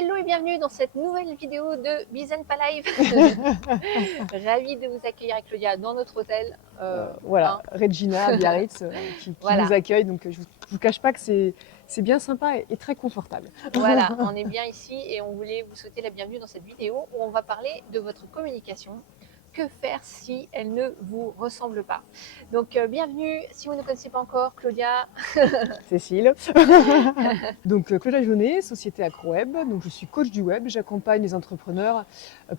Hello et bienvenue dans cette nouvelle vidéo de Bizen Pas Live. Ravie de vous accueillir avec Claudia dans notre hôtel. Voilà, Regina à Biarritz qui nous Voilà, accueille. Donc je vous cache pas que c'est bien sympa et très confortable. voilà, on est bien ici et on voulait vous souhaiter la bienvenue dans cette vidéo où on va parler de votre communication. Que faire si elle ne vous ressemble pas? Donc bienvenue, si vous ne connaissez pas encore Claudia. Cécile. Donc Claudia Jaunet, société AcroWeb. Donc je suis coach du web. J'accompagne les entrepreneurs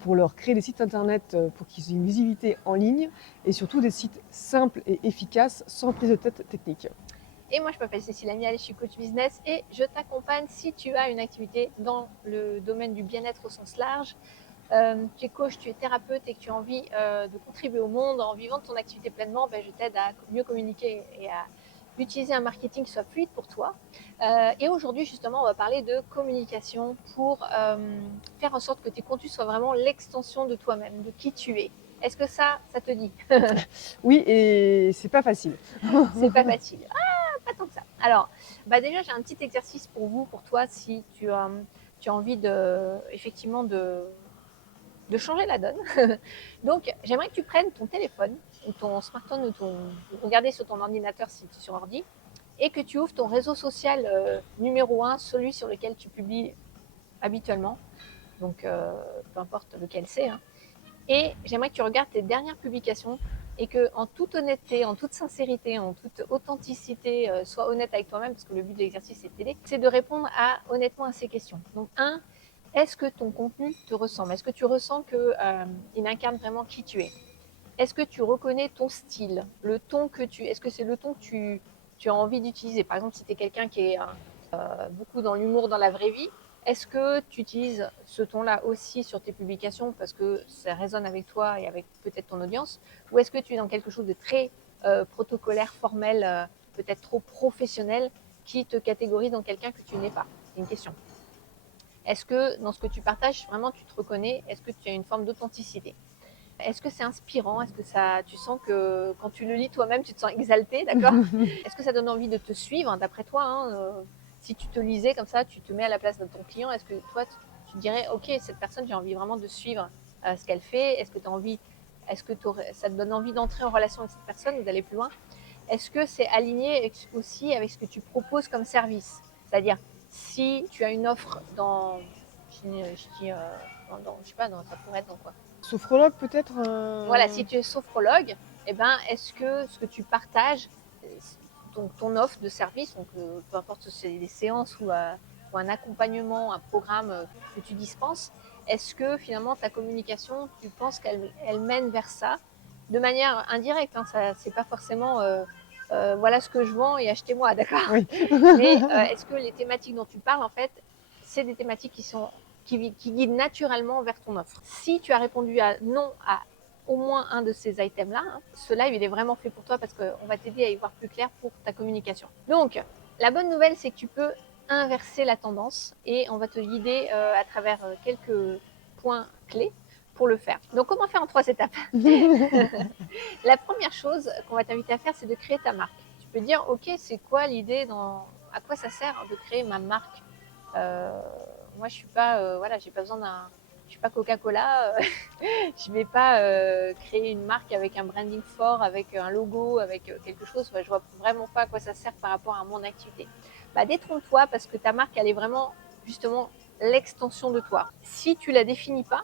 pour leur créer des sites internet pour qu'ils aient une visibilité en ligne et surtout des sites simples et efficaces sans prise de tête technique. Et moi, je m'appelle Cécile Amiel, je suis coach business et je t'accompagne si tu as une activité dans le domaine du bien-être au sens large. Tu es coach, tu es thérapeute et que tu as envie de contribuer au monde en vivant de ton activité pleinement, je t'aide à mieux communiquer et à utiliser un marketing qui soit fluide pour toi. Et aujourd'hui, justement, on va parler de communication pour faire en sorte que tes contenus soient vraiment l'extension de toi-même, de qui tu es. Est-ce que ça te dit? Oui, et c'est pas facile. C'est pas facile. Pas tant que ça. Alors, déjà, j'ai un petit exercice pour vous, pour toi, si tu as envie effectivement de changer la donne. Donc, j'aimerais que tu prennes ton téléphone ou ton smartphone ou regarder sur ton ordinateur si tu es sur ordi et que tu ouvres ton réseau social numéro 1, celui sur lequel tu publies habituellement. Donc, peu importe lequel c'est, hein. Et j'aimerais que tu regardes tes dernières publications et que, en toute honnêteté, en toute sincérité, en toute authenticité, sois honnête avec toi-même, parce que le but de l'exercice est t'aider, c'est de répondre honnêtement à ces questions. Donc, est-ce que ton contenu te ressemble? Est-ce que tu ressens qu'il incarne vraiment qui tu es? Est-ce que tu reconnais ton style, le ton est-ce que c'est le ton que tu as envie d'utiliser? Par exemple, si tu es quelqu'un qui est beaucoup dans l'humour dans la vraie vie, est-ce que tu utilises ce ton-là aussi sur tes publications parce que ça résonne avec toi et avec peut-être ton audience? Ou est-ce que tu es dans quelque chose de très protocolaire, formel, peut-être trop professionnel, qui te catégorise dans quelqu'un que tu n'es pas? C'est une question. Est-ce que dans ce que tu partages, vraiment tu te reconnais? Est-ce que tu as une forme d'authenticité? Est-ce que c'est inspirant? Est-ce que tu sens que quand tu le lis toi-même, tu te sens exalté, d'accord? Est-ce que ça donne envie de te suivre, d'après toi, hein, si tu te lisais comme ça, tu te mets à la place de ton client, est-ce que toi, tu dirais, ok, cette personne, j'ai envie vraiment de suivre ce qu'elle fait? Est-ce que tu as envie, ça te donne envie d'entrer en relation avec cette personne ou d'aller plus loin? Est-ce que c'est aligné aussi avec ce que tu proposes comme service? C'est-à-dire, si tu as une offre je sais pas, ça pourrait être dans quoi? Sophrologue peut-être Voilà, si tu es sophrologue, est-ce que ce que tu partages, ton offre de service, donc peu importe si c'est des séances ou un accompagnement, un programme que tu dispenses, est-ce que finalement ta communication, tu penses qu'elle mène vers ça de manière indirecte, hein, ça, c'est pas forcément voilà ce que je vends et achetez-moi, d'accord? Oui. Mais est-ce que les thématiques dont tu parles, en fait, c'est des thématiques qui guident naturellement vers ton offre? Si tu as répondu à non à au moins un de ces items-là, hein, ce live, il est vraiment fait pour toi parce qu'on va t'aider à y voir plus clair pour ta communication. Donc, la bonne nouvelle, c'est que tu peux inverser la tendance et on va te guider à travers quelques points clés pour le faire. Donc, comment faire en 3 étapes? La première chose qu'on va t'inviter à faire, c'est de créer ta marque. Tu peux dire, ok, c'est quoi l'idée à quoi ça sert de créer ma marque? Moi, je suis pas, voilà, j'ai pas besoin je suis pas Coca-Cola, je vais pas créer une marque avec un branding fort, avec un logo, avec quelque chose. Je vois vraiment pas à quoi ça sert par rapport à mon activité. Détrompe-toi parce que ta marque, elle est vraiment justement l'extension de toi. Si tu la définis pas,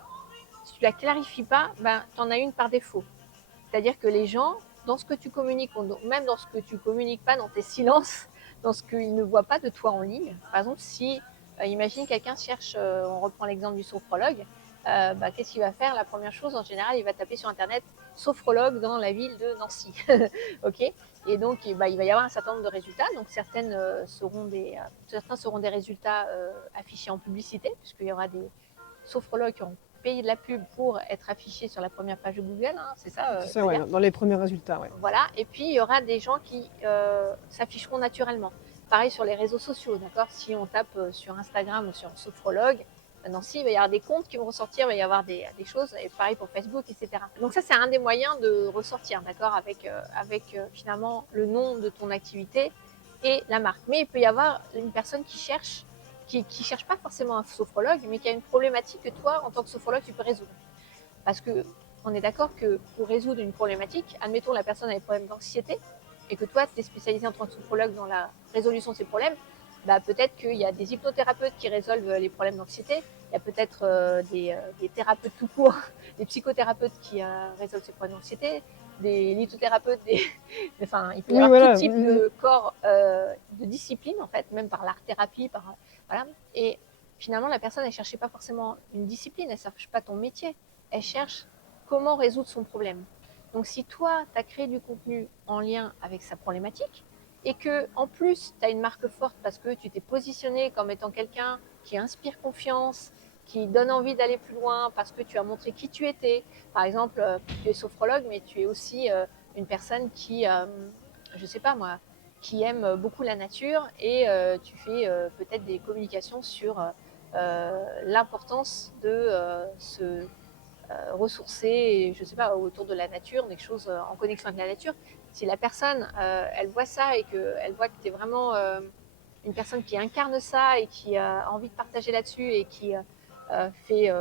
si tu la clarifies pas, tu en as une par défaut. C'est-à-dire que les gens, dans ce que tu communiques, même dans ce que tu communiques pas, dans tes silences, dans ce qu'ils ne voient pas de toi en ligne. Par exemple, si, imagine quelqu'un cherche, on reprend l'exemple du sophrologue, qu'est-ce qu'il va faire? La première chose, en général, il va taper sur Internet sophrologue dans la ville de Nancy. Ok. Et donc, il va y avoir un certain nombre de résultats. Donc, certains seront des résultats affichés en publicité, puisqu'il y aura des sophrologues qui ont payé de la pub pour être affichés sur la première page de Google, hein, c'est ça, C'est ça, Claudia? ouais, dans les premiers résultats, ouais. Voilà, et puis il y aura des gens qui s'afficheront naturellement. Pareil sur les réseaux sociaux, d'accord? Si on tape sur Instagram ou sur sophrologue, Nancy, il va y avoir des comptes qui vont ressortir, il va y avoir des choses, et pareil pour Facebook, etc. Donc ça, c'est un des moyens de ressortir, d'accord? Avec finalement le nom de ton activité et la marque. Mais il peut y avoir une personne qui cherche qui ne cherche pas forcément un sophrologue, mais qui a une problématique que toi, en tant que sophrologue, tu peux résoudre. Parce que on est d'accord que pour résoudre une problématique, admettons la personne a des problèmes d'anxiété et que toi, tu es spécialisé en tant que sophrologue dans la résolution de ces problèmes, bah, peut-être qu'il y a des hypnothérapeutes qui résolvent les problèmes d'anxiété, il y a peut-être des thérapeutes tout court, des psychothérapeutes qui résolvent ces problèmes d'anxiété, des lithothérapeutes, enfin, il peut y Oui, avoir tout voilà. type de corps de discipline, en fait, même par l'art-thérapie, voilà. Et finalement, la personne, elle ne cherchait pas forcément une discipline, elle ne cherche pas ton métier, elle cherche comment résoudre son problème. Donc si toi, tu as créé du contenu en lien avec sa problématique et que en plus, tu as une marque forte parce que tu t'es positionné comme étant quelqu'un qui inspire confiance, qui donne envie d'aller plus loin parce que tu as montré qui tu étais. Par exemple, tu es sophrologue, mais tu es aussi une personne qui, je sais pas moi, qui aime beaucoup la nature et tu fais peut-être des communications sur l'importance de se ressourcer, je sais pas, autour de la nature, des choses en connexion avec la nature. Si la personne, elle voit ça et qu'elle voit que tu es vraiment une personne qui incarne ça et qui a envie de partager là-dessus et qui fait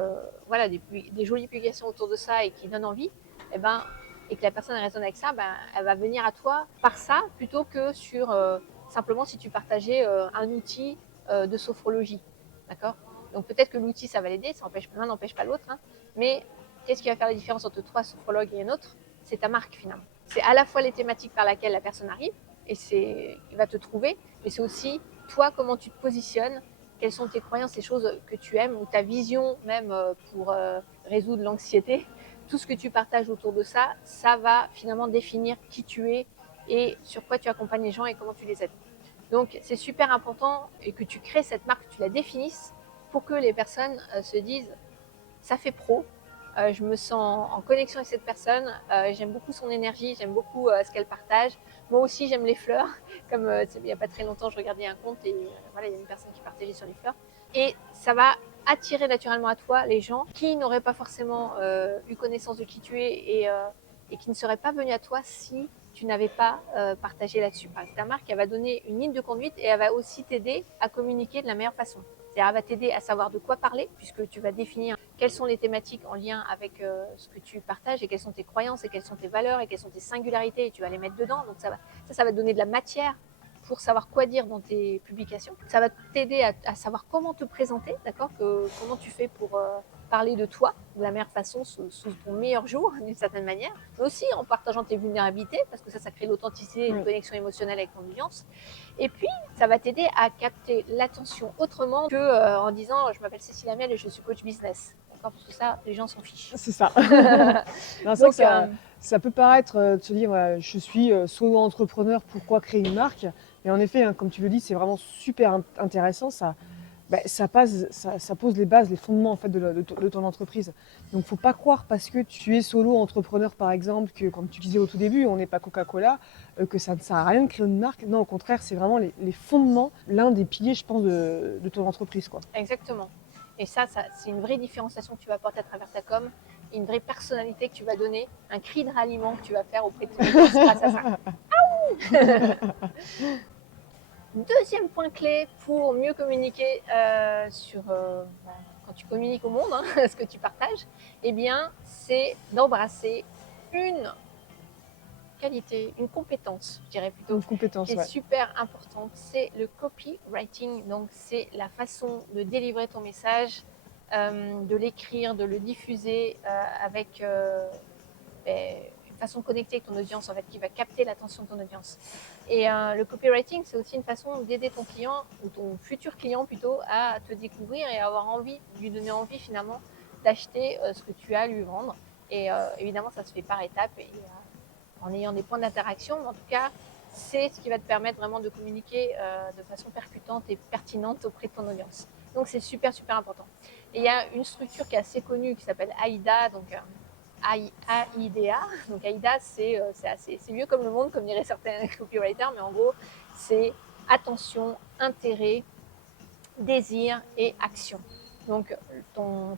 voilà, des jolies publications autour de ça et qui donne envie, et, ben, et que la personne résonne avec ça, ben, elle va venir à toi par ça plutôt que sur simplement si tu partageais un outil de sophrologie. D'accord. Donc peut-être que l'outil, ça va l'aider, l'un n'empêche pas l'autre, hein, mais qu'est-ce qui va faire la différence entre toi, sophrologue, et un autre? C'est ta marque finalement. C'est à la fois les thématiques par lesquelles la personne arrive et il va te trouver, mais c'est aussi toi, comment tu te positionnes, quelles sont tes croyances, les choses que tu aimes, ou ta vision même pour résoudre l'anxiété. Tout ce que tu partages autour de ça, ça va finalement définir qui tu es et sur quoi tu accompagnes les gens et comment tu les aides. Donc c'est super important et que tu crées cette marque, que tu la définisses pour que les personnes se disent ça fait pro, je me sens en connexion avec cette personne, j'aime beaucoup son énergie, j'aime beaucoup ce qu'elle partage. Moi aussi j'aime les fleurs, comme il n'y a pas très longtemps je regardais un compte et voilà, il y a une personne qui partageait sur les fleurs. Et ça va attirer naturellement à toi les gens qui n'auraient pas forcément eu connaissance de qui tu es et qui ne seraient pas venus à toi si tu n'avais pas partagé là-dessus. Ta marque, elle va donner une ligne de conduite et elle va aussi t'aider à communiquer de la meilleure façon. C'est-à-dire, elle va t'aider à savoir de quoi parler, puisque tu vas définir quelles sont les thématiques en lien avec ce que tu partages et quelles sont tes croyances et quelles sont tes valeurs et quelles sont tes singularités et tu vas les mettre dedans. Donc ça va te donner de la matière pour savoir quoi dire dans tes publications. Ça va t'aider à savoir comment te présenter, d'accord, comment tu fais pour parler de toi de la meilleure façon sous ton meilleur jour, d'une certaine manière, mais aussi en partageant tes vulnérabilités, parce que ça crée l'authenticité et une connexion émotionnelle avec ton audience. Et puis, ça va t'aider à capter l'attention autrement que en disant je m'appelle Cécile Amiel et je suis coach business. D'accord. Parce que ça, les gens s'en fichent. C'est ça. Non, c'est donc, vrai que ça peut paraître de se dire je suis solo-entrepreneur, pourquoi créer une marque? Et en effet, hein, comme tu le dis, c'est vraiment super intéressant. Ça pose les bases, les fondements en fait, de ton entreprise. Donc, il ne faut pas croire parce que tu es solo-entrepreneur, par exemple, que, comme tu disais au tout début, on n'est pas Coca-Cola, que ça ne sert à rien de créer une marque. Non, au contraire, c'est vraiment les fondements, l'un des piliers, je pense, de ton entreprise, quoi. Exactement. Et ça, c'est une vraie différenciation que tu vas apporter à travers ta com, une vraie personnalité que tu vas donner, un cri de ralliement que tu vas faire auprès de ton audience grâce à ça. Deuxième point clé pour mieux communiquer quand tu communiques au monde, hein, ce que tu partages, eh bien, c'est d'embrasser une qualité, une compétence, je dirais plutôt, Une compétence, qui est super importante, c'est le copywriting. Donc, c'est la façon de délivrer ton message, de l'écrire, de le diffuser avec une façon de connecter avec ton audience, en fait, qui va capter l'attention de ton audience. Et le copywriting, c'est aussi une façon d'aider ton client, ou ton futur client plutôt, à te découvrir et à avoir envie, lui donner envie finalement d'acheter ce que tu as à lui vendre. Et évidemment, ça se fait par étapes et en ayant des points d'interaction, mais en tout cas, c'est ce qui va te permettre vraiment de communiquer de façon percutante et pertinente auprès de ton audience. Donc c'est super, super important. Et il y a une structure qui est assez connue qui s'appelle AIDA, donc AIDA. Donc AIDA, c'est vieux comme le monde, comme diraient certains copywriters, mais en gros, c'est attention, intérêt, désir et action. Donc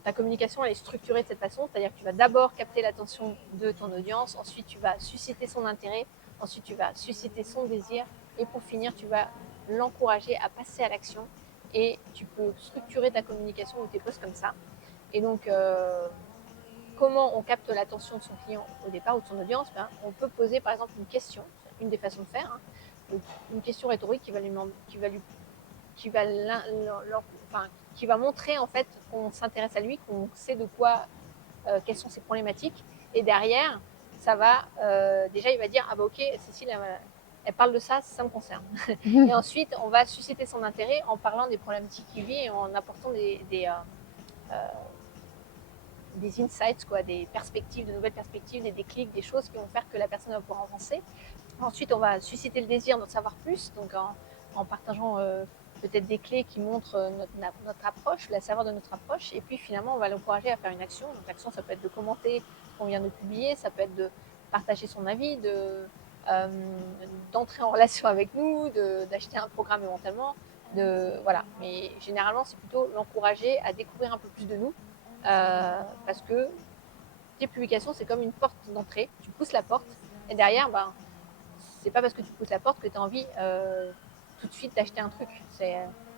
ta communication, elle est structurée de cette façon, c'est-à-dire que tu vas d'abord capter l'attention de ton audience, ensuite tu vas susciter son intérêt, ensuite tu vas susciter son désir, et pour finir, tu vas l'encourager à passer à l'action et tu peux structurer ta communication ou tes posts comme ça. Et donc, comment on capte l'attention de son client au départ ou de son audience? On peut poser par exemple une question, c'est une des façons de faire, hein. Donc, une question rhétorique qui va montrer en fait qu'on s'intéresse à lui, qu'on sait de quoi, quelles sont ses problématiques. Et derrière, ça va, déjà il va dire ah bah ok, Cécile elle parle de ça, ça me concerne. Et ensuite on va susciter son intérêt en parlant des problématiques qu'il vit et en apportant des insights, quoi, des perspectives, de nouvelles perspectives, des déclics, des choses qui vont faire que la personne va pouvoir avancer. Ensuite, on va susciter le désir d'en savoir plus, donc en partageant peut-être des clés qui montrent notre approche, la saveur de notre approche. Et puis finalement, on va l'encourager à faire une action. Donc l'action, ça peut être de commenter ce qu'on vient de publier, ça peut être de partager son avis, d'entrer en relation avec nous, d'acheter un programme éventuellement. Voilà. Mais généralement, c'est plutôt l'encourager à découvrir un peu plus de nous, parce que tes publications, c'est comme une porte d'entrée. Tu pousses la porte et derrière, c'est pas parce que tu pousses la porte que tu as envie tout de suite d'acheter un truc.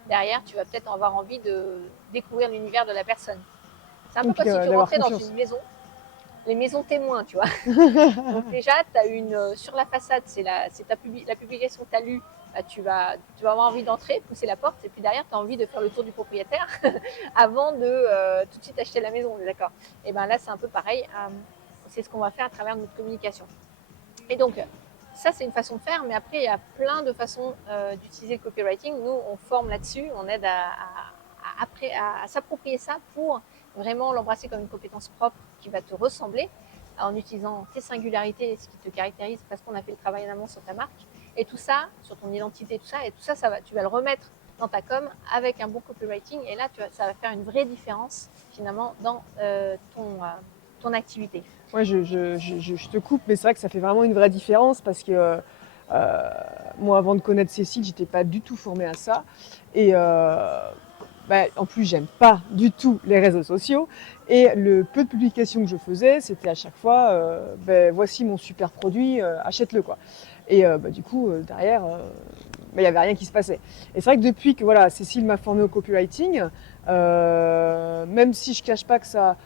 Derrière, tu vas peut-être avoir envie de découvrir l'univers de la personne. C'est un Et peu puis comme si tu d'avoir rentrais dans confiance. une maison, les maisons témoins, tu vois. Donc déjà, tu as sur la façade, c'est la publication que tu as lue. Tu vas avoir envie d'entrer, pousser la porte, et puis derrière, tu as envie de faire le tour du propriétaire avant de tout de suite acheter la maison, on est d'accord. Et bien là, c'est un peu pareil. C'est ce qu'on va faire à travers notre communication. Et donc, ça, c'est une façon de faire, mais après, il y a plein de façons d'utiliser le copywriting. Nous, on forme là-dessus, on aide à s'approprier ça pour vraiment l'embrasser comme une compétence propre qui va te ressembler en utilisant tes singularités, ce qui te caractérise parce qu'on a fait le travail en amont sur ta marque. Et tout ça, sur ton identité, tout ça, et tout ça, tu vas le remettre dans ta com avec un bon copywriting. Et là, ça va faire une vraie différence finalement dans ton activité. Ouais, je te coupe, mais c'est vrai que ça fait vraiment une vraie différence parce que moi, avant de connaître Cécile, j'étais pas du tout formée à ça. Et en plus, j'aime pas du tout les réseaux sociaux. Et le peu de publications que je faisais, c'était à chaque fois, voici mon super produit, achète-le quoi. Et du coup, derrière, il n'y avait rien qui se passait. Et c'est vrai que depuis que voilà, Cécile m'a formée au copywriting, même si je cache pas que ça,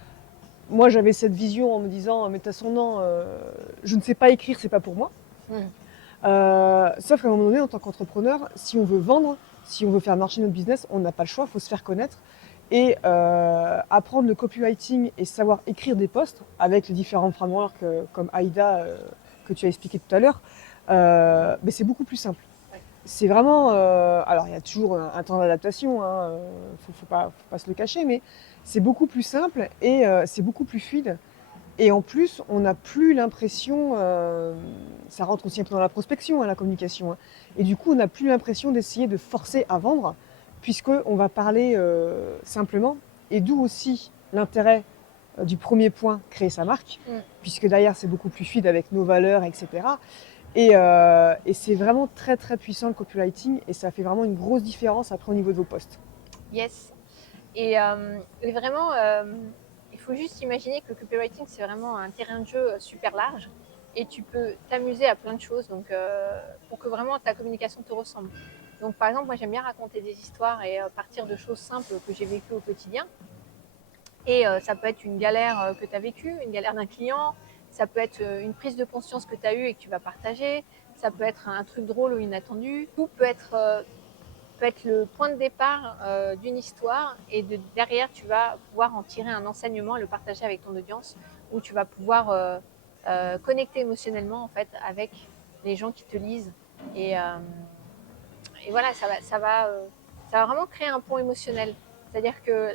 moi j'avais cette vision en me disant, mais de toute façon non, je ne sais pas écrire, c'est pas pour moi. Sauf qu'à un moment donné, en tant qu'entrepreneur, si on veut vendre, si on veut faire marcher notre business, on n'a pas le choix, il faut se faire connaître. Et apprendre le copywriting et savoir écrire des posts avec les différents frameworks comme AIDA que tu as expliqué tout à l'heure, mais c'est beaucoup plus simple. C'est vraiment... alors, il y a toujours un temps d'adaptation, hein, faut pas se le cacher, mais c'est beaucoup plus simple et c'est beaucoup plus fluide. Et en plus, on n'a plus l'impression, ça rentre aussi un peu dans la prospection, hein, la communication, hein. Et du coup, on n'a plus l'impression d'essayer de forcer à vendre, puisqu'on va parler simplement. Et d'où aussi l'intérêt du premier point, créer sa marque, puisque derrière, c'est beaucoup plus fluide avec nos valeurs, etc. Et c'est vraiment très très puissant le copywriting, et ça fait vraiment une grosse différence après au niveau de vos posts. Yes. Et vraiment, il faut juste imaginer que le copywriting, c'est vraiment un terrain de jeu super large et tu peux t'amuser à plein de choses donc, pour que vraiment ta communication te ressemble. Donc, par exemple, moi, j'aime bien raconter des histoires et partir de choses simples que j'ai vécues au quotidien. Et ça peut être une galère que tu as vécue, une galère d'un client, ça peut être une prise de conscience que tu as eue et que tu vas partager, ça peut être un truc drôle ou inattendu, tout peut être le point de départ d'une histoire et derrière tu vas pouvoir en tirer un enseignement et le partager avec ton audience où tu vas pouvoir connecter émotionnellement en fait avec les gens qui te lisent et, euh, et voilà ça va vraiment créer un pont émotionnel, c'est-à-dire que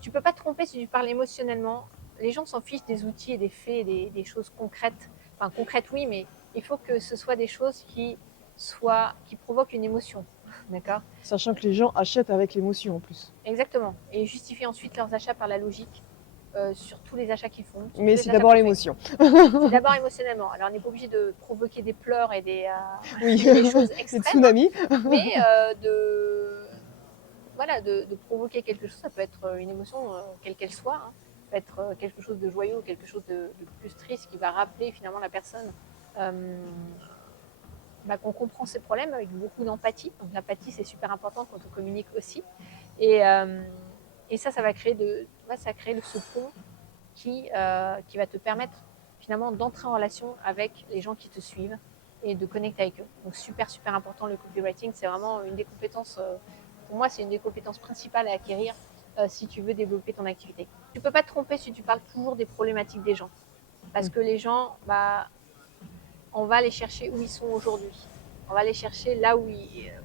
tu peux pas te tromper si tu parles émotionnellement. Les gens s'en fichent des outils et des faits, des choses concrètes. Enfin, concrètes, oui, mais il faut que ce soit des choses qui provoquent une émotion. D'accord? Sachant que les gens achètent avec l'émotion en plus. Exactement. Et justifient ensuite leurs achats par la logique sur tous les achats qu'ils font. Mais c'est d'abord l'émotion. C'est d'abord émotionnellement. Alors, on n'est pas obligé de provoquer des pleurs et Oui, des choses les extrêmes, tsunamis. mais de provoquer quelque chose, ça peut être une émotion, quelle qu'elle soit, hein. Ça peut être quelque chose de joyeux ou quelque chose de plus triste qui va rappeler finalement la personne qu'on comprend ses problèmes avec beaucoup d'empathie. Donc l'empathie, c'est super important quand on communique aussi. Et ça va créer ce pont qui va te permettre finalement d'entrer en relation avec les gens qui te suivent et de connecter avec eux. Donc super, super important le copywriting. C'est vraiment une des compétences, pour moi, c'est une des compétences principales à acquérir si tu veux développer ton activité. Tu ne peux pas te tromper si tu parles toujours des problématiques des gens. Parce que les gens, on va les chercher où ils sont aujourd'hui. On va les chercher là où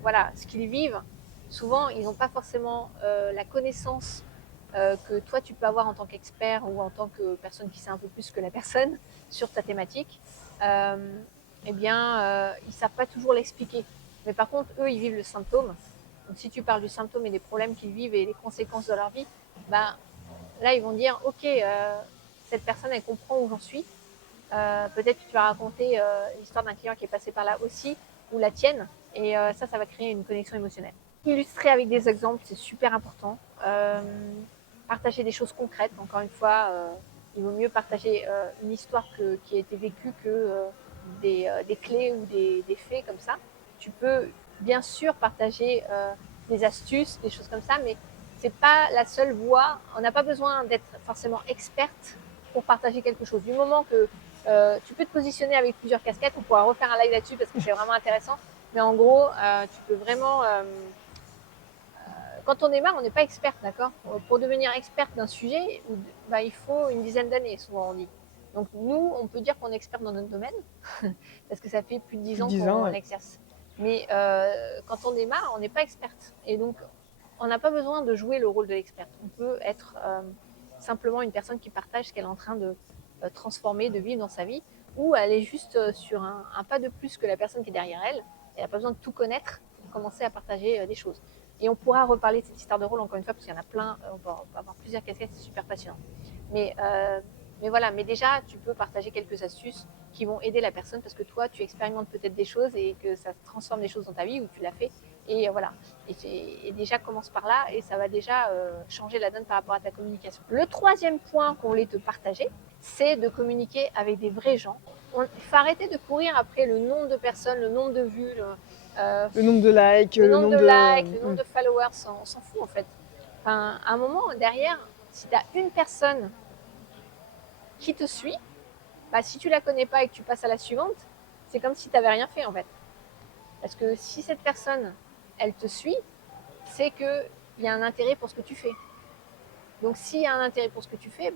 voilà, ce qu'ils vivent. Souvent, ils n'ont pas forcément la connaissance que toi tu peux avoir en tant qu'expert ou en tant que personne qui sait un peu plus que la personne sur ta thématique. Ils ne savent pas toujours l'expliquer. Mais par contre, eux, ils vivent le symptôme. Donc, si tu parles du symptôme et des problèmes qu'ils vivent et des conséquences de leur vie, là, ils vont dire, ok, cette personne, elle comprend où j'en suis. Peut-être que tu vas raconter l'histoire d'un client qui est passé par là aussi, ou la tienne, et ça va créer une connexion émotionnelle. Illustrer avec des exemples, c'est super important. Partager des choses concrètes, encore une fois, il vaut mieux partager une histoire qui a été vécue que des clés ou des faits comme ça. Tu peux bien sûr partager des astuces, des choses comme ça, mais c'est pas la seule voie. On n'a pas besoin d'être forcément experte pour partager quelque chose. Du moment que tu peux te positionner avec plusieurs casquettes, on pourra refaire un live là-dessus parce que c'est vraiment intéressant. Mais en gros, tu peux vraiment... quand on démarre, on n'est pas experte, d'accord. Pour devenir experte d'un sujet, il faut une dizaine d'années, souvent on dit. Donc nous, on peut dire qu'on est expert dans notre domaine, parce que ça fait plus de 10 Plus de ans 10 qu'on ans, ouais. exerce. Mais quand on démarre, on n'est pas experte. Et donc, on n'a pas besoin de jouer le rôle de l'experte. On peut être simplement une personne qui partage ce qu'elle est en train de transformer, de vivre dans sa vie, ou elle est juste sur un pas de plus que la personne qui est derrière elle. Elle n'a pas besoin de tout connaître pour commencer à partager des choses. Et on pourra reparler de cette histoire de rôle encore une fois, parce qu'il y en a plein, on peut avoir plusieurs casquettes, c'est super passionnant. Mais, voilà, mais déjà, tu peux partager quelques astuces qui vont aider la personne, parce que toi, tu expérimentes peut-être des choses et que ça transforme des choses dans ta vie, ou tu l'as fait, et voilà. Et déjà, commence par là, et ça va déjà changer la donne par rapport à ta communication. Le troisième point qu'on voulait te partager, c'est de communiquer avec des vrais gens. Il faut arrêter de courir après le nombre de personnes, le nombre de vues, Le nombre de likes, le le nombre nombre de de... likes, le nombre de followers, on s'en fout en fait. Enfin, à un moment, derrière, si tu as une personne qui te suit, si tu la connais pas et que tu passes à la suivante, c'est comme si tu n'avais rien fait en fait. Parce que si cette personne, elle te suit, c'est qu'il y a un intérêt pour ce que tu fais. Donc s'il y a un intérêt pour ce que tu fais,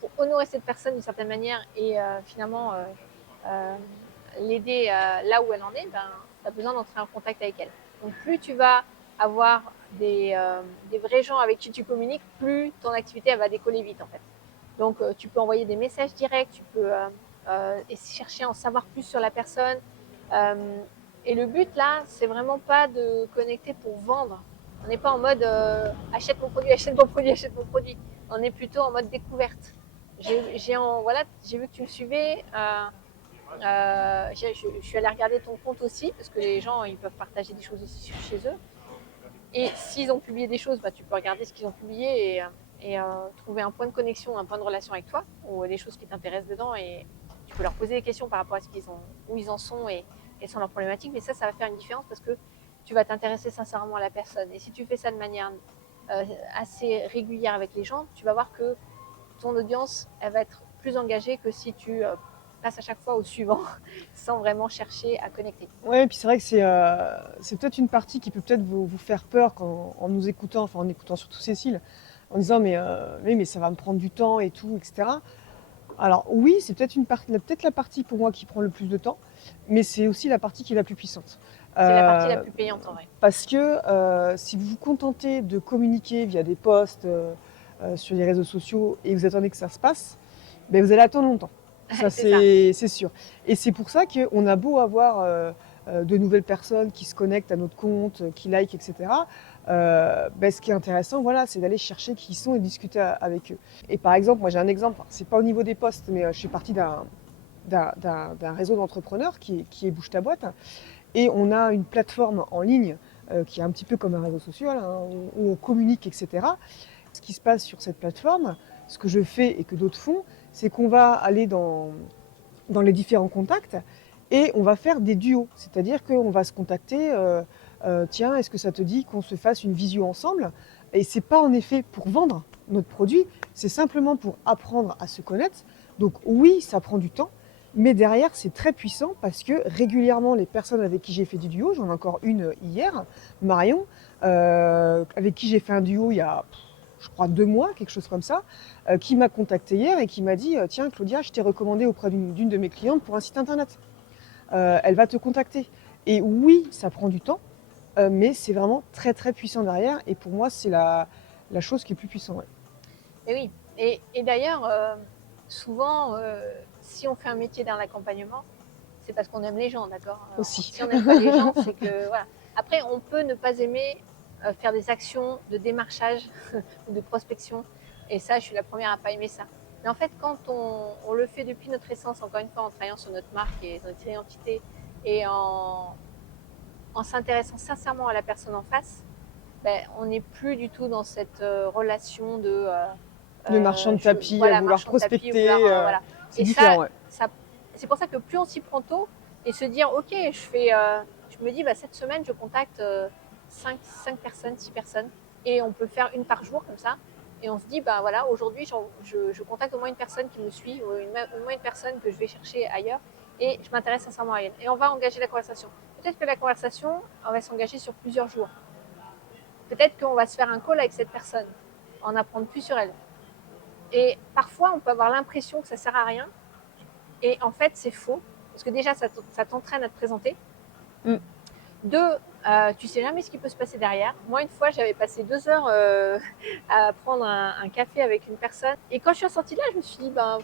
pour honorer cette personne d'une certaine manière et finalement l'aider là où elle en est, tu as besoin d'entrer en contact avec elle. Donc plus tu vas avoir des vrais gens avec qui tu communiques, plus ton activité elle va décoller vite en fait. Donc tu peux envoyer des messages directs, tu peux chercher à en savoir plus sur la personne. Et le but là, c'est vraiment pas de connecter pour vendre. On n'est pas en mode achète mon produit, achète mon produit, achète mon produit. On est plutôt en mode découverte. J'ai vu que tu me suivais. Je suis allée regarder ton compte aussi, parce que les gens ils peuvent partager des choses aussi chez eux. Et s'ils ont publié des choses, tu peux regarder ce qu'ils ont publié et trouver un point de connexion, un point de relation avec toi, ou des choses qui t'intéressent dedans, et tu peux leur poser des questions par rapport à où ils en sont et quelles sont leurs problématiques. Mais ça va faire une différence parce que tu vas t'intéresser sincèrement à la personne. Et si tu fais ça de manière assez régulière avec les gens, tu vas voir que ton audience, elle va être plus engagée que si tu passes à chaque fois au suivant sans vraiment chercher à connecter. Ouais, et puis c'est vrai que c'est peut-être une partie qui peut peut-être vous faire peur en nous écoutant, enfin en écoutant surtout Cécile, en disant mais ça va me prendre du temps et tout, etc. Alors oui, c'est peut-être la partie pour moi qui prend le plus de temps, mais c'est aussi la partie qui est la plus puissante. C'est la partie la plus payante en vrai. Parce que si vous vous contentez de communiquer via des posts sur les réseaux sociaux et vous attendez que ça se passe, vous allez attendre longtemps. Ça, c'est sûr. Et c'est pour ça qu'on a beau avoir de nouvelles personnes qui se connectent à notre compte, qui like, etc. Ce qui est intéressant, voilà, c'est d'aller chercher qui ils sont et discuter avec eux. Et par exemple, moi j'ai un exemple, c'est pas au niveau des posts, mais je suis partie d'un réseau d'entrepreneurs qui est Bouge ta boîte. Et on a une plateforme en ligne qui est un petit peu comme un réseau social, hein, où on communique, etc. Ce qui se passe sur cette plateforme, ce que je fais et que d'autres font, c'est qu'on va aller dans les différents contacts et on va faire des duos. C'est-à-dire qu'on va se contacter, tiens, est-ce que ça te dit qu'on se fasse une visio ensemble? Et c'est pas en effet pour vendre notre produit, c'est simplement pour apprendre à se connaître. Donc oui, ça prend du temps, mais derrière, c'est très puissant parce que régulièrement, les personnes avec qui j'ai fait du duo, j'en ai encore une hier, Marion, avec qui j'ai fait un duo il y a, je crois, 2 mois, quelque chose comme ça, qui m'a contacté hier et qui m'a dit tiens, Claudia, je t'ai recommandé auprès d'une de mes clientes pour un site internet. Elle va te contacter. Et oui, ça prend du temps, mais c'est vraiment très très puissant derrière. Et pour moi, c'est la chose qui est plus puissante. Ouais. Et oui. Et d'ailleurs, souvent, si on fait un métier dans l'accompagnement, c'est parce qu'on aime les gens, d'accord? Alors, Aussi. si on n'aime pas les gens, c'est que voilà. Après, on peut ne pas aimer faire des actions de démarchage ou de prospection. Et ça, je suis la première à pas aimer ça. Mais en fait, quand on le fait depuis notre essence, encore une fois, en travaillant sur notre marque et notre identité et en s'intéressant sincèrement à la personne en face, ben, on n'est plus du tout dans cette relation de Le marchand de tapis, voilà, à vouloir marchand de tapis, prospecter, voilà. c'est Et différent. Ouais. c'est pour ça que plus on s'y prend tôt et se dire ok, je me dis bah, cette semaine je contacte 5 personnes, 6 personnes et on peut le faire une par jour comme ça. Et on se dit bah voilà, aujourd'hui je contacte au moins une personne qui me suit, ou au moins une personne que je vais chercher ailleurs et je m'intéresse sincèrement à elle. Et on va engager la conversation. Peut-être que la conversation, on va s'engager sur plusieurs jours. Peut-être qu'on va se faire un call avec cette personne, en apprendre plus sur elle. Et parfois, on peut avoir l'impression que ça sert à rien. Et en fait, c'est faux. Parce que déjà, ça t'entraîne à te présenter. Mm. Deux, tu sais jamais ce qui peut se passer derrière. Moi, une fois, j'avais passé 2 heures à prendre un café avec une personne. Et quand je suis sortie de là, je me suis dit, ben,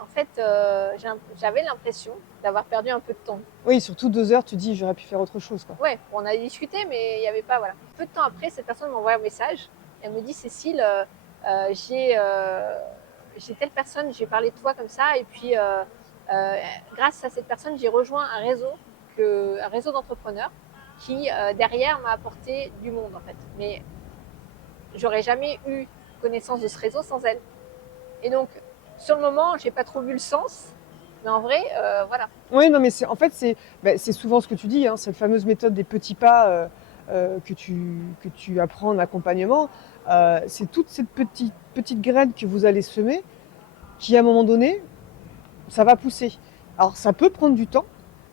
en fait, j'avais l'impression d'avoir perdu un peu de temps. Oui, surtout 2 heures, tu dis j'aurais pu faire autre chose. Quoi. Ouais, on a discuté, mais il n'y avait pas, voilà. Peu de temps après, cette personne m'envoie un message. Elle me dit, Cécile, j'ai telle personne, j'ai parlé de toi comme ça, et puis grâce à cette personne, j'ai rejoint un réseau d'entrepreneurs qui derrière m'a apporté du monde en fait. Mais j'aurais jamais eu connaissance de ce réseau sans elle. Et donc sur le moment, j'ai pas trop vu le sens, mais en vrai, voilà. Oui, non, mais en fait, c'est souvent ce que tu dis, hein, cette fameuse méthode des petits pas que tu apprends en accompagnement. C'est toute cette petite graine que vous allez semer qui, à un moment donné, ça va pousser. Alors, ça peut prendre du temps,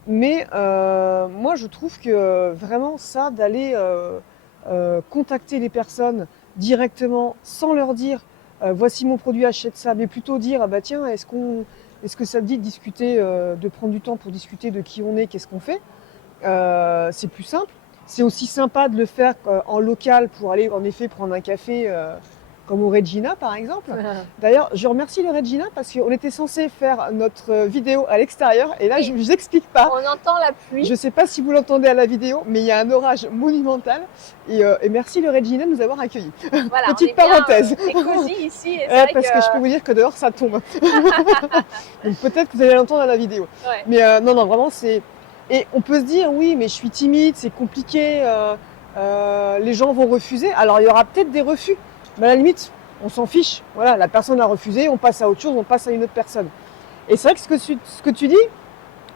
mais moi, je trouve que vraiment ça, d'aller contacter les personnes directement sans leur dire voici mon produit, achète ça, mais plutôt dire ah bah tiens, est-ce que ça te dit de discuter, de prendre du temps pour discuter de qui on est, qu'est-ce qu'on fait, c'est plus simple. C'est aussi sympa de le faire en local pour aller en effet prendre un café comme au Regina par exemple. D'ailleurs, je remercie le Regina parce qu'on était censé faire notre vidéo à l'extérieur et là, Oui. je ne vous explique pas. On entend la pluie. Je ne sais pas si vous l'entendez à la vidéo, mais il y a un orage monumental et merci le Regina de nous avoir accueillis. Voilà, Petite parenthèse. C'est cosy ici. Et parce que je peux vous dire que dehors ça tombe. Donc peut-être que vous allez l'entendre à la vidéo. Ouais. Mais non, vraiment c'est... Et on peut se dire oui, mais je suis timide, c'est compliqué, les gens vont refuser. Alors il y aura peut-être des refus, mais à la limite, on s'en fiche. Voilà, la personne a refusé, on passe à autre chose, on passe à une autre personne. Et c'est vrai que ce que tu dis,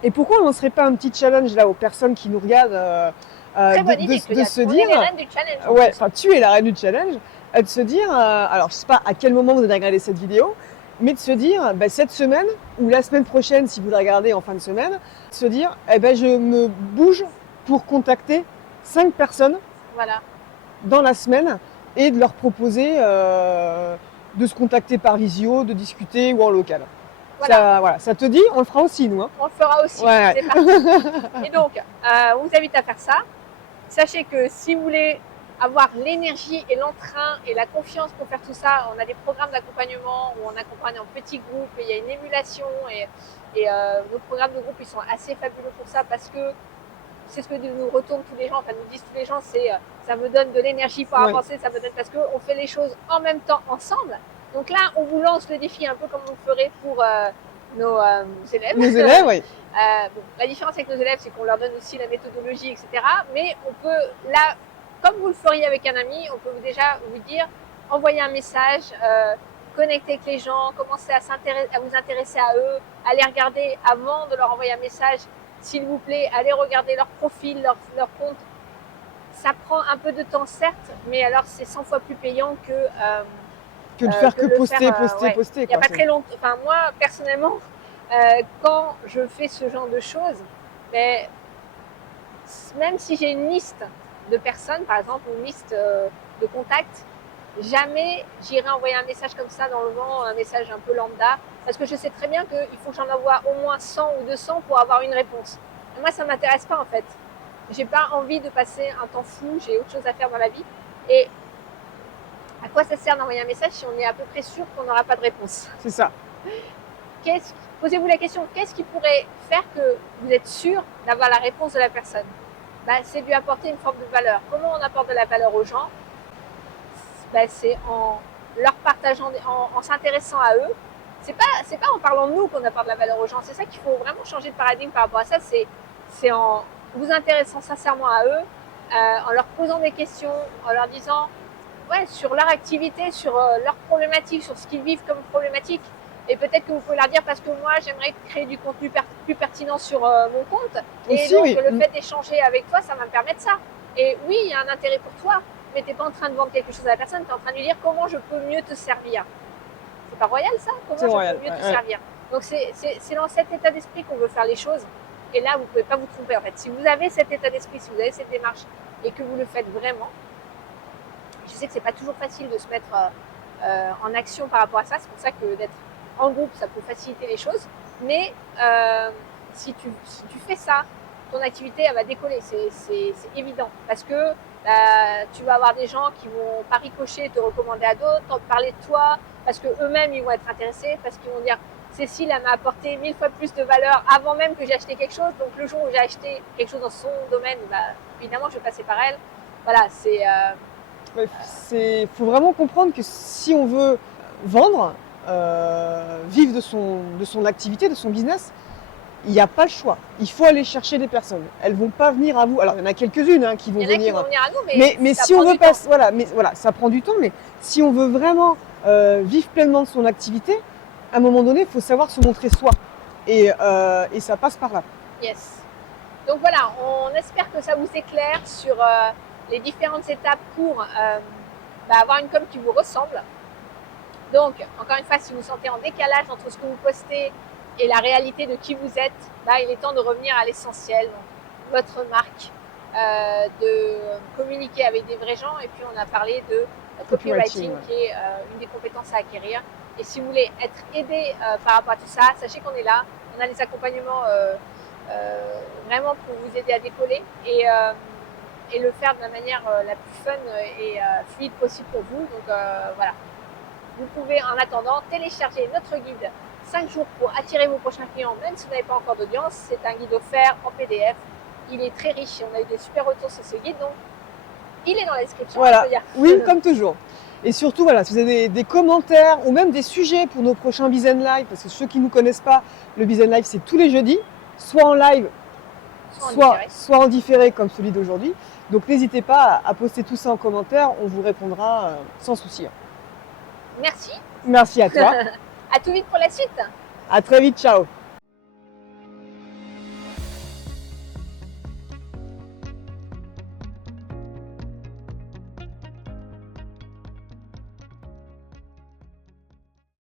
et pourquoi on ne lancerait pas un petit challenge là aux personnes qui nous regardent de se dire, on est les reines du challenge. Ouais, enfin tu es la reine du challenge, de se dire, alors je sais pas à quel moment vous allez regarder cette vidéo, mais de se dire bah, cette semaine ou la semaine prochaine si vous la regardez en fin de semaine, de se dire eh ben, je me bouge pour contacter 5 personnes voilà. dans la semaine et de leur proposer de se contacter par visio, de discuter ou en local. Voilà. Ça te dit, on le fera aussi nous. Hein. On le fera aussi, ouais. C'est parti. Et donc, on vous invite à faire ça. Sachez que si vous voulez avoir l'énergie et l'entrain et la confiance pour faire tout ça, on a des programmes d'accompagnement où on accompagne en petits groupes et il y a une émulation et nos programmes de groupe ils sont assez fabuleux pour ça parce que c'est ce que nous retournent tous les gens, enfin nous disent tous les gens, c'est ça me donne de l'énergie pour avancer, ça me donne parce qu'on fait les choses en même temps ensemble. Donc là, on vous lance le défi un peu comme on le ferait pour nos élèves. Nos élèves, oui. Bon, la différence avec nos élèves, c'est qu'on leur donne aussi la méthodologie, etc. Mais on peut, là, comme vous le feriez avec un ami, on peut déjà vous dire, envoyer un message, connecter avec les gens, commencer à vous intéresser à eux, à les regarder avant de leur envoyer un message. s'il vous plaît, allez regarder leur profil, leur compte. Ça prend un peu de temps, certes, mais alors c'est 100 fois plus payant Que de faire que le poster, faire, poster, ouais. poster. Il n'y a Quoi. pas très longtemps. Enfin, moi, personnellement, quand je fais ce genre de choses, mais même si j'ai une liste de personnes, par exemple, une liste de contacts, jamais j'irai envoyer un message comme ça dans le vent, un message un peu lambda, parce que je sais très bien qu'il faut que j'en envoie au moins 100 ou 200 pour avoir une réponse. Et moi, ça ne m'intéresse pas en fait. J'ai pas envie de passer un temps fou, j'ai autre chose à faire dans la vie. Et à quoi ça sert d'envoyer un message si on est à peu près sûr qu'on n'aura pas de réponse? C'est ça. Posez-vous la question, qu'est-ce qui pourrait faire que vous êtes sûr d'avoir la réponse de la personne? C'est lui apporter une forme de valeur. Comment on apporte de la valeur aux gens? C'est en leur partageant, en s'intéressant à eux. C'est pas en parlant de nous qu'on apporte de la valeur aux gens. C'est ça qu'il faut vraiment changer de paradigme par rapport à ça. C'est en vous intéressant sincèrement à eux, en leur posant des questions, en leur disant sur leur activité, sur leurs problématiques, sur ce qu'ils vivent comme problématiques. Et peut-être que vous pouvez leur dire parce que moi j'aimerais créer du contenu plus pertinent sur mon compte. Et Aussi, donc oui. le fait d'échanger avec toi, ça va me permettre ça. Et oui, il y a un intérêt pour toi, mais tu n'es pas en train de vendre quelque chose à la personne, tu es en train de lui dire comment je peux mieux te servir. C'est pas royal ça? Comment je peux mieux te servir? Donc c'est dans cet état d'esprit qu'on veut faire les choses. Et là, vous ne pouvez pas vous tromper en fait. Si vous avez cet état d'esprit, si vous avez cette démarche et que vous le faites vraiment, je sais que c'est pas toujours facile de se mettre en action par rapport à ça. C'est pour ça que d'être en groupe, ça peut faciliter les choses. Mais si tu fais ça, ton activité, elle va décoller. C'est évident. Parce que tu vas avoir des gens qui vont pas ricocher, te recommander à d'autres, parler de toi, parce qu'eux-mêmes, ils vont être intéressés, parce qu'ils vont dire Cécile, elle m'a apporté 1000 fois plus de valeur avant même que j'ai acheté quelque chose. Donc le jour où j'ai acheté quelque chose dans son domaine, évidemment, je vais passer par elle. Voilà, Il faut vraiment comprendre que si on veut vendre, vivre de son activité, de son business, il n'y a pas le choix. Il faut aller chercher des personnes. Elles ne vont pas venir à vous. Alors, il y en a quelques-unes qui vont venir. Il y en a qui vont venir à nous, mais si on veut pas, voilà, ça prend du temps. Mais si on veut vraiment vivre pleinement de son activité, à un moment donné, il faut savoir se montrer soi. Et ça passe par là. Yes. Donc voilà, on espère que ça vous éclaire sur les différentes étapes pour avoir une com qui vous ressemble. Donc, encore une fois, si vous sentez en décalage entre ce que vous postez et la réalité de qui vous êtes, il est temps de revenir à l'essentiel, donc votre marque, de communiquer avec des vrais gens. Et puis, on a parlé de copywriting, qui est une des compétences à acquérir. Et si vous voulez être aidé par rapport à tout ça, sachez qu'on est là. On a des accompagnements vraiment pour vous aider à décoller et le faire de la manière la plus fun et fluide possible pour vous. Donc voilà. Vous pouvez en attendant télécharger notre guide 5 jours pour attirer vos prochains clients, même si vous n'avez pas encore d'audience. C'est un guide offert en PDF. Il est très riche et on a eu des super retours sur ce guide. Donc, il est dans la description. Voilà. Oui, comme toujours. Et surtout, voilà, si vous avez des commentaires ou même des sujets pour nos prochains Bizen Live, parce que ceux qui ne nous connaissent pas, le Bizen Live, c'est tous les jeudis, soit en live, soit en différé comme celui d'aujourd'hui. Donc, n'hésitez pas à poster tout ça en commentaire. On vous répondra sans souci. Merci. Merci à toi. À tout vite pour la suite. À très vite. Ciao.